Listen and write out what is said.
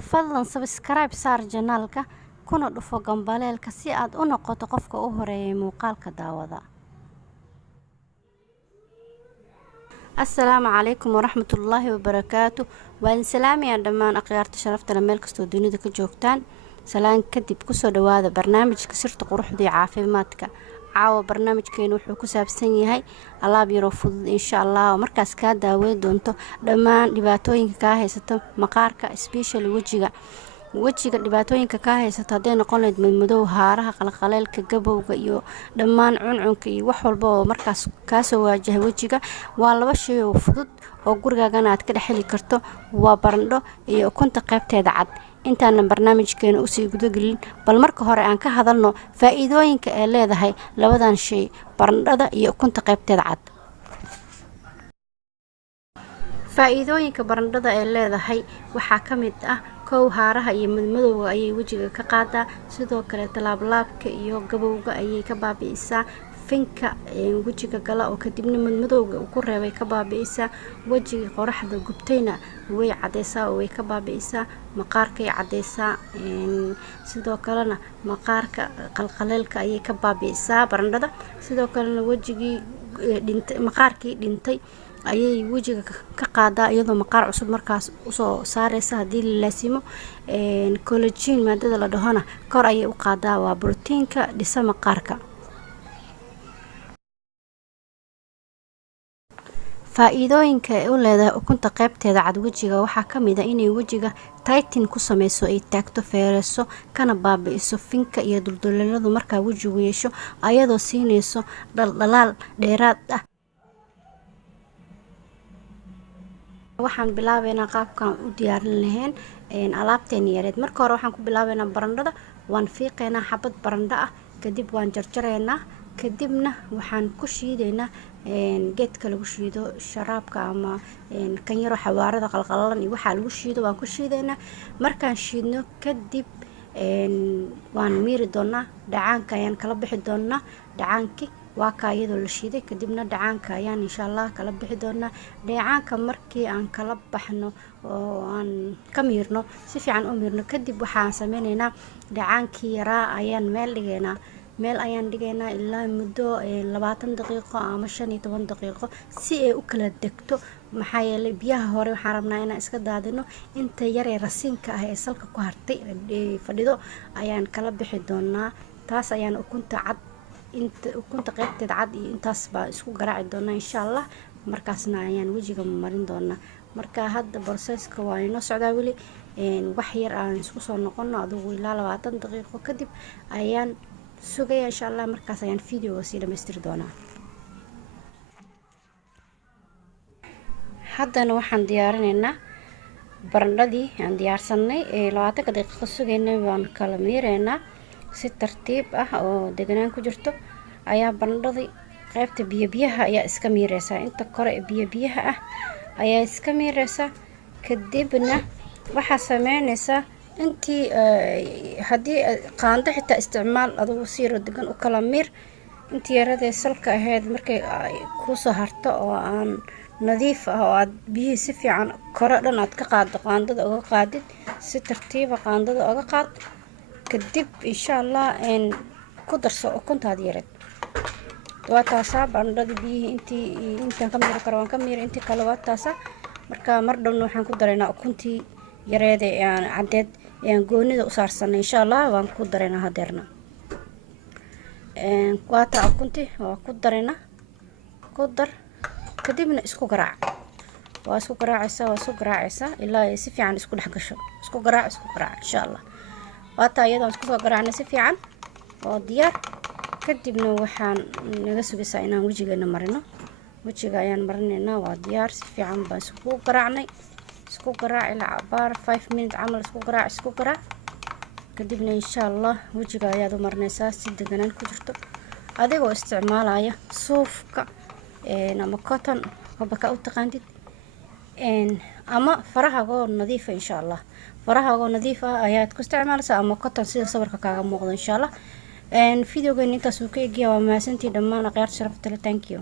fadlan subscribe saar janaalka kuna dhufo gambaleelka si aad u noqoto qofka u horeeyay muuqaalka daawada. Assalaamu calaykum waraxmatullaahi wabarakaatu. waan salaamayaa dhammaan akhyaarta sharafta leh meel kastoo dunida ka joogtaan. salaan kadib kusoo dhawaada barnaamijka sirta quruxda iyo caafimaadka. caawa barnaamijkeenu wuxuu ku saabsan yahay alaab yar oo fudud insha Allah oo markaas ka daaweyn doonto dhammaan dhibaatooyinka ka haysta maqaarka, especially wajiga dhibaatooyinka ka haysta haday noqon lahayd madmadow, haaraha, qalqaleelka, gabowga iyo dhammaan cuncunka iyo wax walba oo markaas ka soo waajahay wajiga. waa laba shay oo fudud oo gurigaagana aad ka dhaxli karto. waa barandho iyo ukunta qaybteeda cad. intaan barnaamijkeena u sii gudagelin bal marka hore aan ka hadalno faa'iidooyinka ay leedahay labadan shay, barandhada iyo ukunta qaybteeda cad. faa'iidooyinka barandhada ay leedahay waxaa ka mid ah kow, haaraha iyo madmadowga ayay wajiga ka qaadaa. sidoo kale laablaabka iyo gabowga ayay ka baabi'isaa. finka wajiga gala oo kadibna madmadowga ku reebay ka baabi'isaa. wajiga qoraxda gubtayna way cadeysaa oo way ka baabi'isaa. maqaarka ay cadeysaa. sidoo kalena maqaarka qalqaleelka ayay ka baabi'isaa barandhada. sidoo kalena wajigii maqaarkii dhintay ayay wajiga ka qaadaa iyadoo maqaar cusub markaas u soo saareysa hadii la laasimo. collagen maadada la dhahona kor ayay u qaadaa. waa borotiinka dhisa maqaarka. faa'iidooyinka ay u leedahay ukunta qaybteeda cad wajiga waxaa ka mid ah inay wajiga tighten ku sameyso, ay taagto, feereyso, kana baabi'iso finka iyo dulduleeladu markaa wajigu yeesho, ayadoo siinayso dhaldhalaal dheeraad ah. waxaan bilaabeynaa qaabkan u diyaarin lahayn alaabteena yareed. marka hore waxaan ku bilaabeynaa barandhada. waan fiiqeynaa xabad barandho ah, kadib waan jarjareynaa, kadibna waxaan ku shiideynaa geedka lagu shiido sharaabka ama kan yaro xawaarada qalqalan iyo waxa lagu shiido waan ku shiideynaa. markaan shiidno kadib waan miiri doonaa. dhacaanka ayaan kala bixi doonaa. dhacaankii waa ka iyadoo la shiiday, kadibna dhacaanka ayaan insha Allah kala bixi doonaa. dhacaanka markii aan kala baxno oo aan ka miirno, si fiican u miirno, kadib waxaan sameyneynaa dhacaankii yaraa ayaan meel ayaan dhigaynaa ilaa muddo 20 daqiiqo ama 15 daqiiqo si ay u kala degto. maxaa yeelay biyaha hore waxaan rabnaa inaan iska daadino. inta yar ee rasiinka ah ee salka ku hartay fadhido ayaan kala bixi doonaa. taas ayaan ukunta qaybteeda cad iyo intaas baa isku garaaci doonaa insha Allah. markaasna ayaan wajiga marin doonaa. marka hadda processka waa inoo socdaa weli. wax yar aan isku soo noqono adigu ilaa 20 daqiiqo kadib ayaan sugaya insha Allah. markaas ayaan video sii dhameystiri doonaa. haddana waxaan diyaarinaynaa barandhadii aan diyaarsanay 20 daqiiqo sugaynay. waan kala miireynaa si tartiib ah oo deganaan ku jirto. ayaa barandhadii qaybta biyaha ayaa iska miireysaa. inta kore biyaha ah ayaa iska miireysaa. kadibna waxaa sameynaysaa intii hadii qaando xitaa isticmaal adigu si yar degan u kala miir. intii yaradee salka ahayd markay ku soo harto oo aan nadiif ah oo aad biyo si fiican koro dhan aad ka qaado, qaandada uga qaadid si tartiib ah qaandada uga qaad. kadib insha Allah ku darso ukuntaada yareed. waa taasa barandhadii biyihii intaan ka miiri karo waan ka miiri, intii kale waa taasa. marka mar dhowna waxaan ku dareynaa ukuntii yareed ee aan cadeed aan goonida u saarsanay insha Allah waan ku dareynaa hadeerna. waa taa ukuntii waa ku dareynaa. ku dar kadibna isku garaac. waa isku garaacaysaa ilaa ay si fiican isku dhex gasho. isku garaac insha Allah. waa taa iyadoo isku soo garaacnay si fiican oo diyaar. kadibna waxaan naga sugaysaa inaan wajigeena marino. wajiga ayaan marinaynaa. waa diyaar. si fiican baan isku garaacnay. isku garaac ilaa cabaar 5 minutes camal isku garaac. kadibna insha Allah wajiga ayaad u marinaysaa si deganaan ku jirto adigoo isticmaalaya suufka ama cotton ka u taqaantid ama farahaaga nadiif ah insha Allah. farahaaga nadiif ah ayaad ku isticmaalaysaa ama cotton sida sawirka kaaga muuqdo insha Allah. videogan intaas uu ka eegaya. waa mahadsantiin dhammaan akhyaarta sharafta leh. thank you.